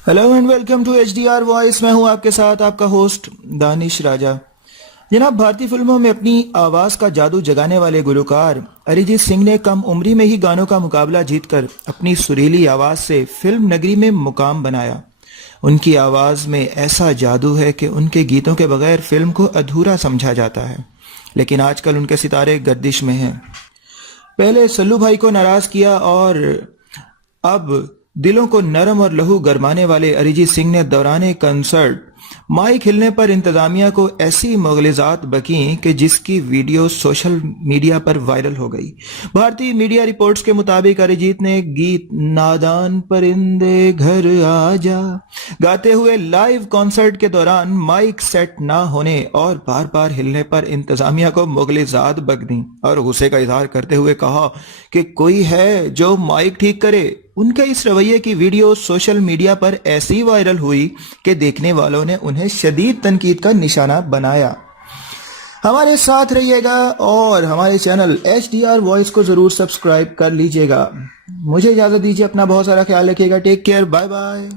Hello and welcome to HDR voice. मैं हूं आपके साथ आपका होस्ट दानिश राजा। जनाब, भारतीय फिल्मों में अपनी आवाज का जादू जगाने वाले गुलकार अरिजीत सिंह ने कम उम्री में ही गानों का मुकाबला जीतकर अपनी सुरीली आवाज से फिल्म नगरी में मुकाम बनाया। उनकी आवाज में ऐसा जादू है कि उनके गीतों के बगैर फिल्म को अधूरा समझा जाता है। लेकिन आजकल उनके सितारे गर्दिश में हैं। पहले सल्लू भाई को नाराज किया और अब दिलों को नरम और लहू गरमाने वाले अरिजीत सिंह ने दौरान कंसर्ट माइक हिलने पर इंतजामिया को ऐसी मुग़लिज़ात बकीं कि जिसकी वीडियो सोशल मीडिया पर वायरल हो गई। भारतीय मीडिया रिपोर्ट्स के मुताबिक अरिजीत ने गीत नादान परिंदे घर आजा गाते हुए लाइव कॉन्सर्ट के दौरान माइक सेट ना होने और बार बार हिलने पर इंतजामिया को मुग़लिज़ात बक दी और गुस्से का इजहार करते हुए कहा कि कोई है जो माइक ठीक करे। उनके इस रवैये की वीडियो सोशल मीडिया पर ऐसी वायरल हुई कि देखने वालों ने उन्हें शदीद तनकीद का निशाना बनाया। हमारे साथ रहिएगा और हमारे चैनल HDR वॉइस को जरूर सब्सक्राइब कर लीजिएगा। मुझे इजाजत दीजिए, अपना बहुत सारा ख्याल रखिएगा। Take care, bye bye.